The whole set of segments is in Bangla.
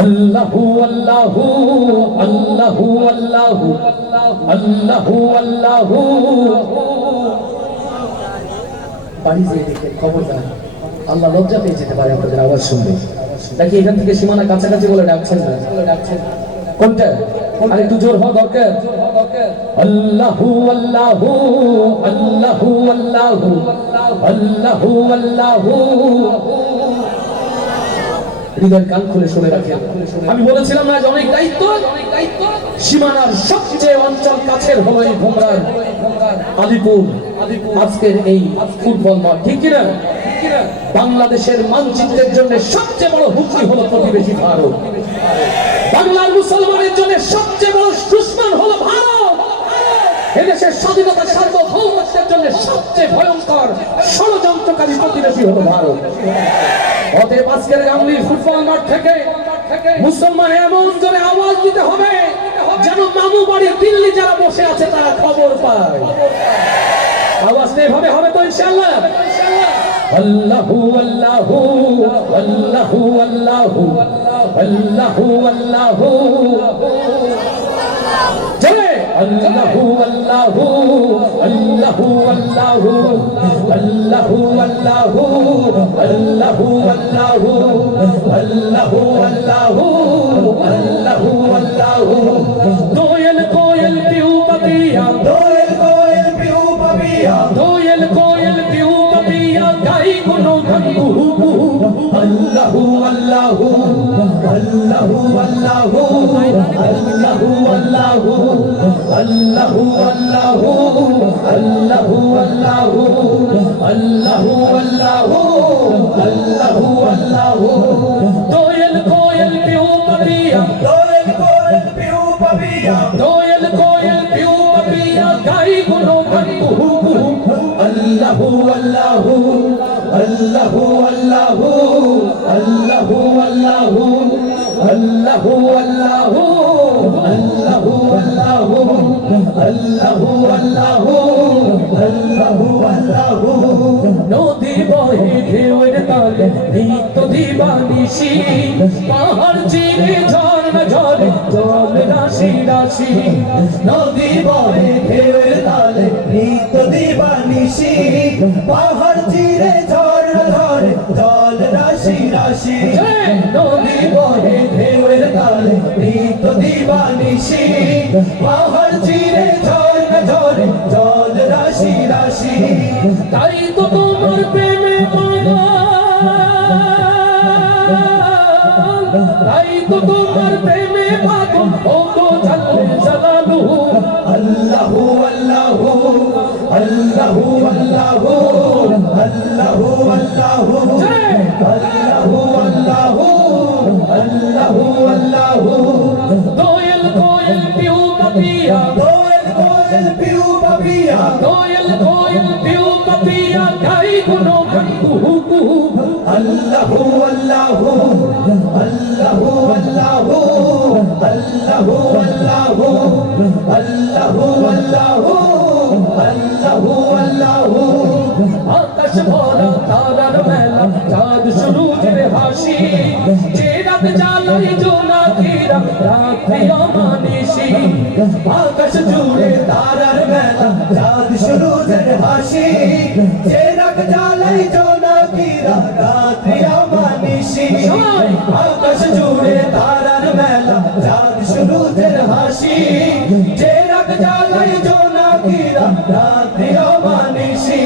আল্লাহু আল্লাহু আল্লাহু আল্লাহু আল্লাহু আল্লাহু। বাড়ি যেয়ে দেখে খবরদার আল্লাহ লজ্জা পেয়ে যেতে পারে আপনাদের আওয়াজ শুনবে। নাকি এখান থেকে সীমানা কাছাকাছি বলে ডাকছেন না? কোনটা আর একটু জোর হওয়া দরকার। আল্লাহু আল্লাহু আল্লাহু আল্লাহু আল্লাহু আল্লাহু। হৃদয় কান খুলে শুনে রাখেন। আমি বলেছিলাম না যে অনেক দায়িত্ব। সীমানার সবচেয়ে অঞ্চল কাছের হলো এই ভোমরার আলিপুর আজকের এই ফুটবল মাঠ, ঠিক কিনা? বাংলাদেশের মানচিত্রের জন্য সবচেয়ে বড় হুমকি হলো প্রতিবেশী ভারত। বাংলার মুসলমানের জন্য সবচেয়ে বড় দুশমন হলো ভারত। এদেশের স্বাধীনতা সার্বভৌমত্বের জন্য সবচেয়ে ভয়ঙ্কর ষড়যন্ত্রকারী প্রতিবেশী হলো ভারত। অতএব আজকের গাংলির ফুটবল মাঠ থেকে মুসলমান এমন জোরে আওয়াজ দিতে হবে যেন মামু বাড়ি দিল্লি যারা বসে আছে তারা খবর পায়। আওয়াজটা এভাবে হবে তো ইনশাআল্লাহ। আল্লাহু আল্লাহু আল্লাহু আল্লাহু আল্লাহু আল্লাহু। জয় আল্লাহু আল্লাহু আল্লাহু আল্লাহু আল্লাহু আল্লাহু আল্লাহু আল্লাহু আল্লাহু আল্লাহু আল্লাহু আল্লাহু। দোয়েল কোয়েল পিউ পাপিয়া, দোয়েল কোয়েল পিউ পাপিয়া, দোয়েল কোয়েল পিউ পাপিয়া গাই কোনো গান কুহু কুহু। আল্লাহু আল্লাহু আল্লাহু আল্লাহু আল্লাহু আল্লাহু আল্লাহু আল্লাহু আল্লাহু আল্লাহু আল্লাহু আল্লাহু আল্লাহু আল্লাহু। দোয়েল কোয়েল পিউ পাপিয়া, দোয়েল কোয়েল পিউ পাপিয়া, দোয়েল কোয়েল পিউ পাপিয়া গাই কোনো গান কুহু কুহু। আল্লাহু আল্লাহু আল্লাহু আল্লাহু আল্লাহু আল্লাহু আল্লাহু আল্লাহু আল্লাহু আল্লাহু আল্লাহু আল্লাহু আল্লাহু আল্লাহু। নদী বহে ঢেউয়ের তালে নিত্য দিবানিশি, পাহাড় চিরে ঝর্ণা ঝরে জল রাশি রাশি। নদী বহে ঢেউয়ের তালে নিত্য দিবানিশি, পাহাড় চিরে ঝর্ণা ঝরে জল রাশি রাশি। নদী বহে ঢেউয়ের তালে নিত্য দিবানিশি, পাহাড় চিরে ঝর্ণা ঝরে জল রাশি রাশি। তাই তো তোমার প্রেমে পাগল, তাই তো তোমার প্রেমে পাগল ও তো জানলে জানালু। আল্লাহু আল্লাহু আল্লাহু আল্লাহু আল্লাহু আল্লাহু আল্লাহু আল্লাহু আল্লাহু আল্লাহু। দোয়েল কোয়েল পিউ পাপিয়া, দোয়েল কোয়েল পিউ পাপিয়া, দোয়েল কোয়েল পিউ পাপিয়া গাই কোনো গান কুহু কুহু। আল্লাহু আল্লাহু আল্লাহু আল্লাহু আল্লাহু আল্লাহু আল্লাহু আল্লাহু আল্লাহু আল্লাহু। আকাশ ভরা তারার মেলা, চাঁদ সূরজের হাসি, যে রাত জ্বালাই জোনাকিরা রাত্রি অমানিশি। আকাশ জুড়ে তারার মেলা, চাঁদ সূরজের হাসি, যে রাত জ্বালাই জোনাকিরা রাত্রি অমানিশি। আকাশ জুড়ে তারার মেলা, চাঁদ সূরজের হাসি, যে রাত জ্বালাই জোনাকিরা রাত্রি অমানিশি।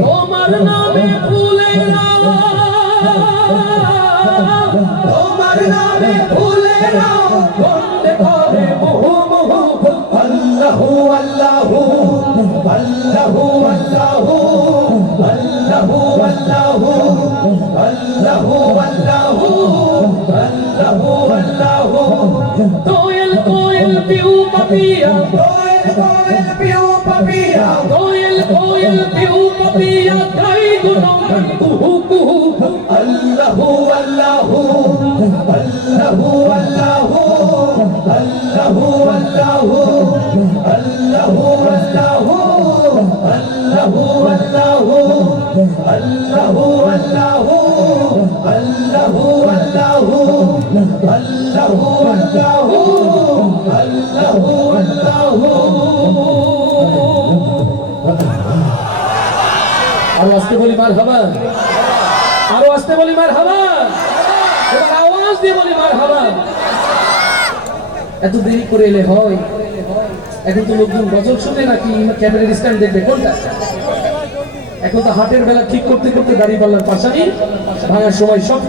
তোমার নামে ফুলেরা, তোমার নামে ফুলেরা বন্দে করে মুহু মুহু। আল্লাহু আল্লাহু আল্লাহু আল্লাহু আল্লাহু আল্লাহু আল্লাহু আল্লাহু আল্লাহু আল্লাহু। দোয়েল কোয়েল পিউ পাপিয়া, দোয়েল কোয়েল পিউ পাপিয়া, দোয়েল কোয়েল পিউ পাপিয়া গাই কোনো গান কুহু কুহু। আল্লাহু আল্লাহু আল্লাহু আল্লাহু আল্লাহু আল্লাহু আল্লাহু আল্লাহু আল্লাহু আল্লাহু আল্লাহু আল্লাহু আল্লাহু আল্লাহু আল্লাহু আল্লাহু আল্লাহু আল্লাহু। আরো আসতে বলি মারহাবা, আরো আসতে বলি মারহাবা, এবং আওয়াজ দিয়ে বলি মারহাবা। এত দেরি করে এলে হয়? এখন তো লোকজন গজল শুনে নাকি ক্যামেরার স্ট্যান্ড দেখবে, কোনটা? এখন তো হাটের বেলা ঠিক করতে করতে দাঁড়িয়ে পাল্লার পাশানি ভাঙার সময় সব